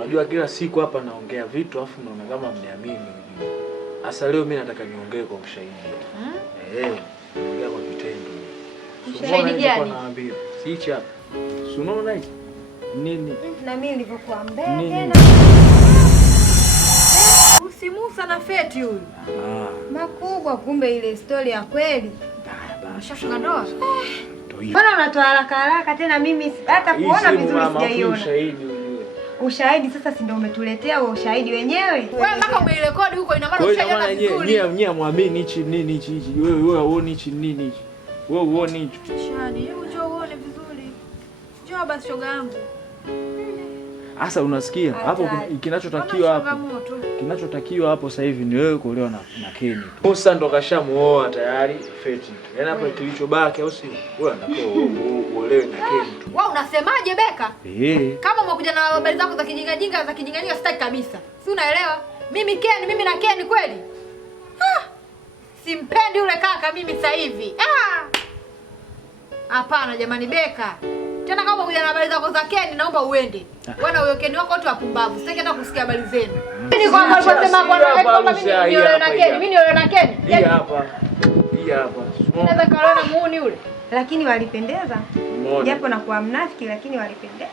Unajua kila siku hapa naongea vitu afu naona kama mniamini. Sasa leo mimi nataka niongee kwa ushahidi. Niongea kwa vitendo. Ushahidi gani? Naambia. Si hapa. Si unaona hichi? Nini? Na mimi nilipokuwa mbele tena. Usimusa na Feti huyu. Makubwa kumbe ile story ya kweli. Umeshashuka ndoa? Mbona unatoa haraka tena mimi hata kuona vizuri sijaiona. Ushahidi sasa si ndio umetuletea wewe ushahidi wenyewe? Wewe mpaka umeirekodi huko ina maana ushaiona vizuri. Nyie muamini hichi nini hichi? Wewe uone hichi nini hichi? Wewe uone hicho. Shani, hebu njoo uone vizuri. Njoo basi shoga yangu. Sasa unasikia hapo kinachotakiwa hapo sasa hivi ni wewe kuolewa na Keni. Musa ndo kashamuoa tayari Feti. Yaani hapo kilichobaki au si wewe unataka uolewe na Keni tu. Wewe unasemaje Beka? Kama umekuja na habari zako za kijinga sitaki kabisa. Si unaelewa? Mimi na Keni kweli? Simpendi yule kaka mimi sasa hivi. Hapana jamani Beka. Tena kama umekuja na habari zako za Keni naomba uende. Wewe na huyo Keni wako wote wapumbavu. Sitaki hata kusikia habari zenu. Mimi kwa sababu alisema kwamba mimi niolewe na Keni. Mimi niolewe na Keni. Hii hapa. Naweza kaona muuni yule. Lakini walipendeza. Japo na kuwa mnafiki lakini walipendeza.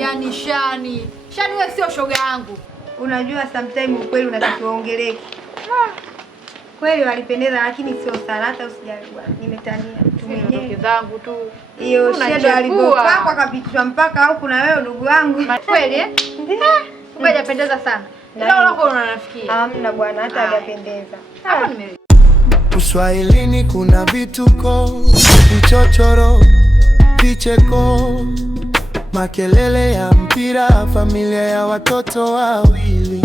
Yaani Shani wewe sio shoga yangu. Unajua sometimes ukweli unatakiwa ongeleke. Kweli walipendeza lakini sio sana hata usijali bwana. Nimetania tu mwenyewe zangu tu. Hiyo shedo alipopakwa kapitwa mpaka au kuna wewe ndugu wangu. Kweli Ndio. Kumbe hajapendeza sana. Ila lako unanafikia. Hamna bwana hata hajapendeza. Hapo nime Uswahilini kuna vituko, vichochoro, vicheko, makelele ya mpira, familia ya watoto wawili.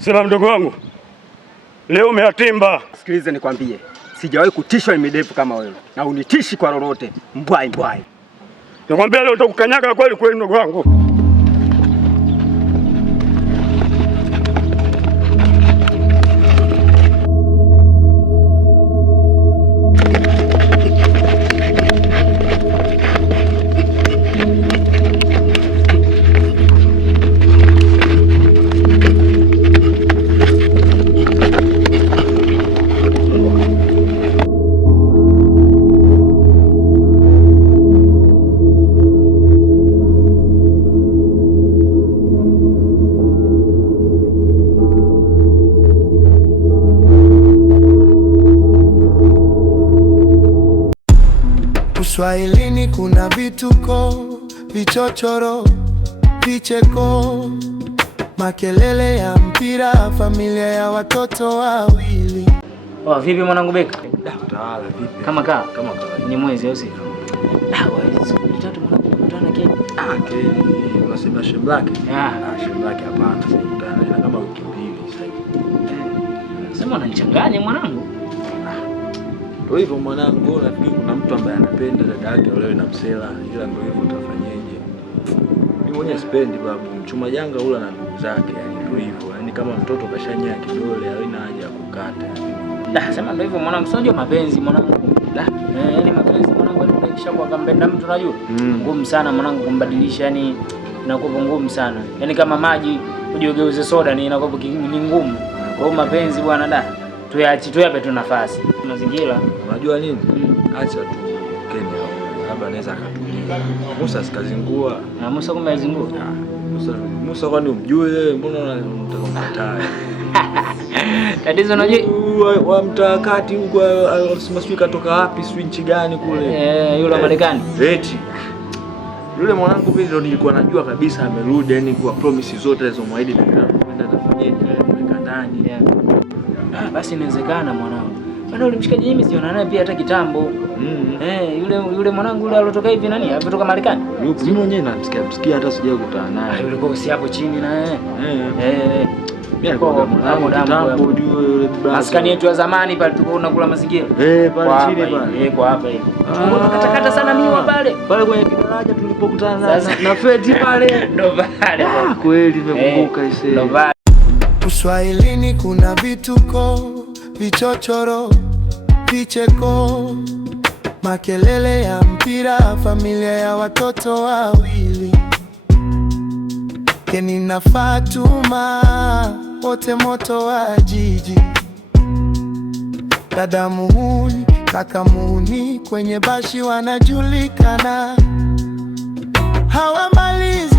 Sema mdogo wangu, leo umeatimba. Sikiliza nikwambie, sijawahi kutishwa na midevu kama wewe. Na unitishi kwa lolote, mbwai. Nakwambia leo utakukanyaga kweli kweli mdogo wangu. Uswahilini kuna vituko, vichochoro, vicheko, makelele ya mpira, familia ya watoto wawili. Vipi mwanangu Beka? Tawala vipi? Kama kaa? Kama kawaida. Ni mwezi au si? Siku 3 mwanangu kukutana Keni. Keni, unasema shemlake? Shemlake hapana, sikutana ila kama wiki mbili sasa hivi. Sema unanichanganya mwanangu. Ndio hivyo mwanangu, nafikiri kuna mtu ambaye anapenda dada yake olewe na msela, ila ndio hivyo utafanyaje? Mimi mwenyewe sipendi babu, mchuma janga ula na ndugu zake, yani ndio hivyo. Yaani kama mtoto kashanya kidole, haina haja ya kukata. Sema ndio hivyo mwanangu, sio mapenzi mwanangu. Yaani mapenzi mwanangu alikisha kwa kampenda mtu unajua. Ngumu sana mwanangu kumbadilisha, yani inakuwa ngumu sana. Yaani kama maji ujogeuze soda ni inakuwa ni ngumu. Kwa hiyo mapenzi bwana tuyape tu nafasi. Mazingira. Unajua nini? Acha tu Keni labda anaweza akatulia. Musa sikazingua. Musa kumbe azingua. Musa kwani umjue wewe? Mbona unataka kumkataa? Tatizo unajua wa mtakati huko alisimama katoka wapi sio nchi gani kule? Yule wa Marekani. Eti. Yule mwanangu pia ndio nilikuwa najua kabisa amerudi, yani kwa promise zote alizomwahidi na kwenda atafanyaje kuweka ndani. Basi inawezekana mwanangu. Bado ulimshikaje mimi siona naye pia hata kitambo. Yule mwanangu yule alotoka hivi nani? Alitoka Marekani? Mimi mwenyewe namsikia hata sijawahi kukutana naye. Yule bosi hapo chini na yeye. Mimi alikuwa mwanangu kitambo yule baba. Maskani yetu ya zamani pale tulikuwa tunakula mazingira. Pale chini pale. Kwa hapa hivi. Tulikuwa tukatakata sana miwa pale. Pale kwenye kidara daraja tulipokutana na Feti pale. Ndo pale. Kweli nimekumbuka ise. Ndo pale. Uswahilini kuna vituko, vichochoro, vicheko, makelele ya mpira, familia ya watoto wawili, Keni na Fatuma, wote moto wa jiji. Dada muhuni, kaka muhuni, kwenye bashi wanajulikana, hawamalizi.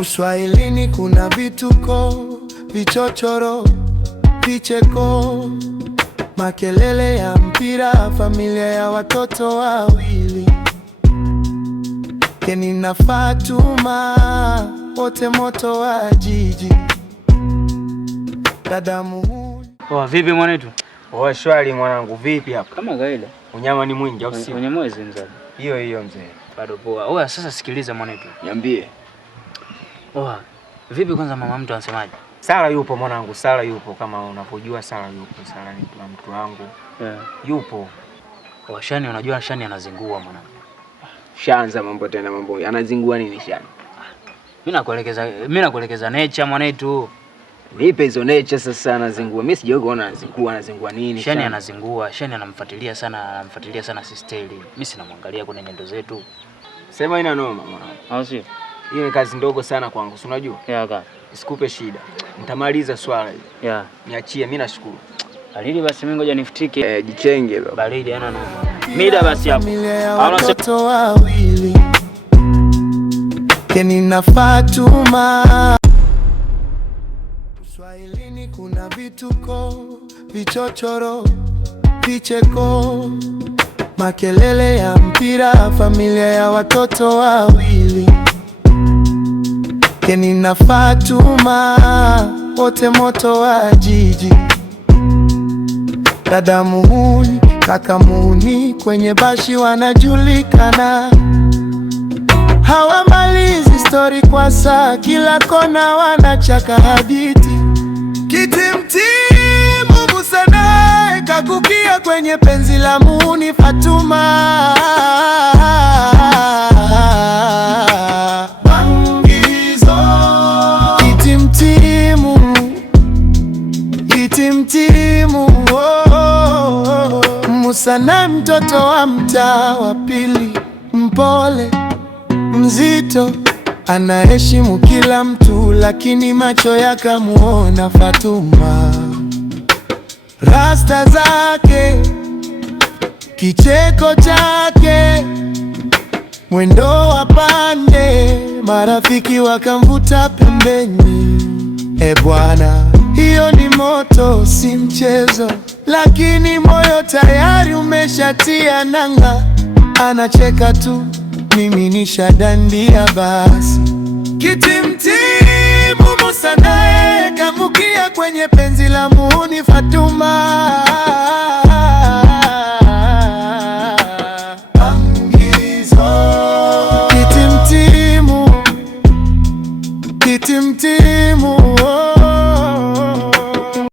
Uswahilini kuna vituko, vichochoro, vicheko, makelele ya mpira, familia ya watoto wawili, Keni na Fatuma, wote moto wa jiji. Dada muhuni. Vipi mwanetu? Shwari mwanangu, vipi hapa? Kama kawaida. Unyama ni mwingi au si? Unyamwezi mzee. Hiyo mzee. Bado poa. Sasa sikiliza mwanetu. Niambie. Vipi kwanza mama mtu anasemaje? Sala yupo mwanangu, Sala yupo kama unapojua Sala yupo. Sala ni mtu wangu. Yeah. Yupo. Shani, unajua Shani anazingua mwanangu. Shaanza mambo tena mambo. Anazingua nini Shani? Mimi nakuelekeza nature mwanetu. Nipe hizo nature sasa anazingua. Mimi sijawahi kuona anazingua nini. Shani anazingua, Shani anamfuatilia sana Sisteli. Mimi sinamwangalia kwenye nendo zetu. Sema ina noma mwanangu. Au si? Hii ni kazi ndogo sana kwangu, si unajua? Kaka. Isikupe shida. Nitamaliza swala hili. Niachie, mimi nashukuru. Baridi basi mimi ngoja nifutike. Jichenge baba. Baridi ana mida basi hapo. Watoto wawili. Keni na Fatuma. Swahilini kuna vituko, vichochoro, vicheko, makelele ya mpira, familia ya watoto wawili. Keni na Fatuma, wote moto wa jiji. Dada muhuni, kaka muhuni, kwenye bashi wanajulikana. Hawamalizi story kwa saa, kila kona wanachaka hadithi. Kitimtimu Musanae kakukia kwenye penzi la muhuni Fatuma. Bangizo Kitimtimu Musanae mtoto wa mtaa wa pili, mpole mzito, anaheshimu kila mtu, lakini macho yakamuona Fatuma. Rasta zake, kicheko chake, mwendo wa pande, marafiki wakamvuta pembeni. Bwana, hiyo ni moto, si mchezo, lakini moyo tayari umeshatia nanga. Anacheka tu, mimi nishadandia basi. Kitimtimu